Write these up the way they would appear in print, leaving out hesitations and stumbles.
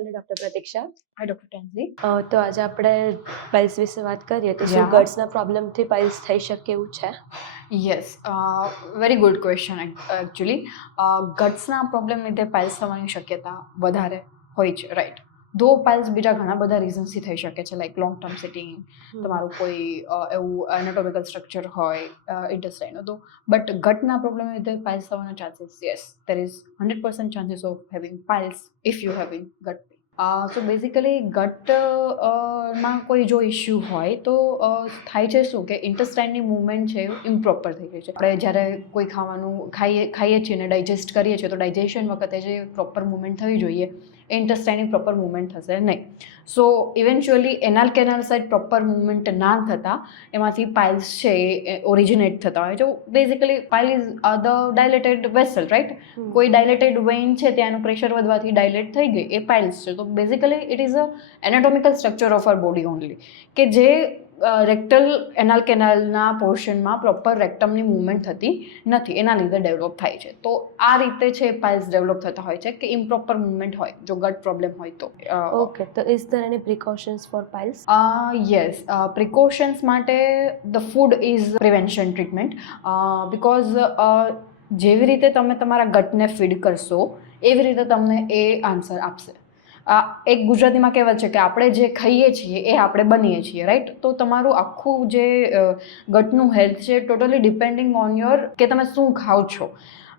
Hello doctor પ્રતીક્ષા. હાય doctor ટેન્ઝી. તો આજે આપણે પાઇલ્સ વિશે વાત કરીએ તો શું Yeah. ગટ્સના પ્રોબ્લેમથી પાઇલ્સ થઈ શકે એવું છે? Yes, very good question actually. ગટ્સના પ્રોબ્લેમ લીધે પાઇલ્સ થવાની શક્યતા વધારે હોય છે, રાઈટ. ધો પાઇલ્સ બીજા ઘણા બધા રીઝન્સથી થઈ શકે છે, લાઈક લોંગ ટર્મ સિટિંગ, તમારું કોઈ એવું એનાટોમિકલ સ્ટ્રક્ચર હોય ઇન્ટેસ્ટાઇનનો તો, બટ ગટના પ્રોબ્લેમ લીધે પાઇલ્સ થવાના chances, yes, there is 100% chances of having piles if you having gut. So basically gut માં કોઈ જો ઇશ્યુ હોય તો થાય છે શું કે ઇન્ટેસ્ટાઇનની મૂવમેન્ટ છે ઇમ્પ્રોપર થઈ ગઈ છે. આપણે જ્યારે કોઈ ખાવાનું ખાઈએ છીએ અને ડાયજેસ્ટ કરીએ છીએ તો ડાયજેશન વખતે જે પ્રોપર મૂવમેન્ટ થવી જોઈએ એ ઇન્ટેસ્ટાઇનની પ્રોપર મૂવમેન્ટ થશે નહીં. So eventually anal canal side proper movement ના થતાં એમાંથી પાઇલ્સ છે એ ઓરિજિનેટ થતા હોય છે. Basically pile is the dilated vessel, right. કોઈ ડાયલેટેડ વેઇન છે ત્યાંનું પ્રેશર વધવાથી ડાયલેટ થઈ ગઈ એ પાઇલ્સ છે. તો basically it is a anatomical structure of our body only, કે જે રેક્ટલ એનાલ કેનાલના પોર્શનમાં પ્રોપર રેક્ટમની મૂવમેન્ટ થતી નથી, એના લીધે ડેવલપ થાય છે. તો આ રીતે છે પાઇલ્સ ડેવલપ થતા હોય છે કે ઇમ્પ્રોપર મૂવમેન્ટ હોય જો ગટ પ્રોબ્લેમ હોય તો. ઓકે, તો is there any precautions for piles? Yes, precautions માટે the food is prevention treatment. Because જેવી રીતે તમે તમારા ગટને ફીડ કરશો એવી રીતે તમને એ આન્સર આપશે. એક ગુજરાતીમાં કહેવત છે કે આપણે જે ખાઈએ છીએ એ આપણે બનીએ છીએ, રાઈટ. તો તમારું આખું જે ગટનું હેલ્થ છે ટોટલી ડિપેન્ડિંગ ઓન યોર કે તમે શું ખાઓ છો.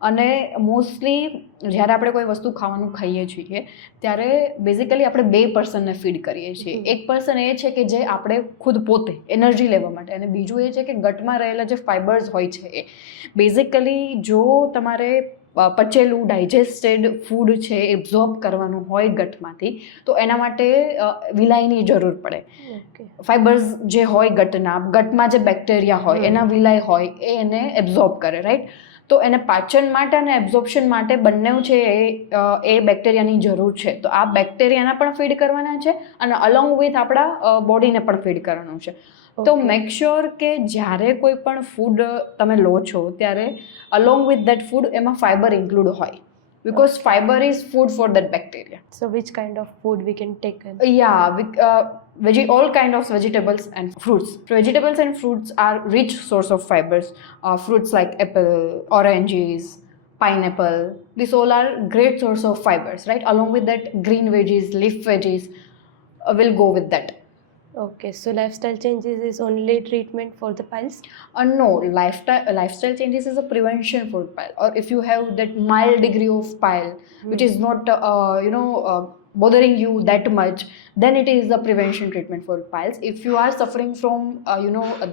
અને મોસ્ટલી જ્યારે આપણે કોઈ વસ્તુ ખાવાનું ખાઈએ છીએ ત્યારે બેઝિકલી આપણે બે પર્સનને ફીડ કરીએ છીએ. એક પર્સન એ છે કે જે આપણે ખુદ પોતે એનર્જી લેવા માટે, અને બીજું એ છે કે ગટમાં રહેલા જે ફાઇબર્સ હોય છે એ બેઝિકલી જો તમારે પચેલું ડાયજેસ્ટેડ ફૂડ છે એબ્ઝોર્બ કરવાનું હોય ગટમાંથી તો એના માટે વિલાયની જરૂર પડે. ફાઇબર્સ જે હોય ગટમાં જે બેક્ટેરિયા હોય એના વિલાય હોય એ એને એબ્ઝોર્બ કરે, રાઈટ. તો એને પાચન માટે અને એબ્ઝોર્પ્શન માટે બંને છે એ બેક્ટેરિયાની જરૂર છે. તો આ બેક્ટેરિયાને પણ ફીડ કરવાના છે અને અલોંગ વિથ આપણા બોડીને પણ ફીડ કરવાનું છે. તો મેક શ્યોર કે જ્યારે કોઈ પણ ફૂડ તમે લો છો ત્યારે અલોંગ વિથ દેટ ફૂડ એમાં ફાઇબર ઇન્ક્લુડ હોય, because fiber is food for that bacteria. So which kind of food we can take in? All kind of vegetables and fruits. Vegetables and fruits are rich source of fibers. Fruits like apple, oranges, pineapple, these all are great source of fibers, right. Along with that, green veggies, leaf veggies will go with that. Okay, so lifestyle changes is only treatment for the piles? No, lifestyle changes is a prevention for pile. Or if you have that mild degree of pile, which is not bothering you that much, then it is the prevention treatment for piles. If you are suffering from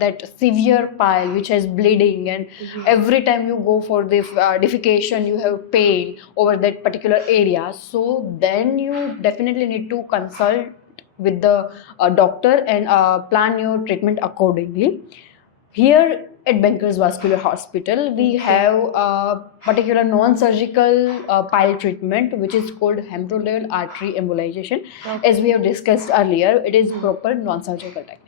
that severe pile which has bleeding and every time you go for the defecation you have pain over that particular area, so then you definitely need to consult with the doctor and plan your treatment accordingly. Here at Bankers Vascular Hospital, we have a particular non-surgical pile treatment which is called hemorrhoidal artery embolization. As we have discussed earlier, it is proper non-surgical technique.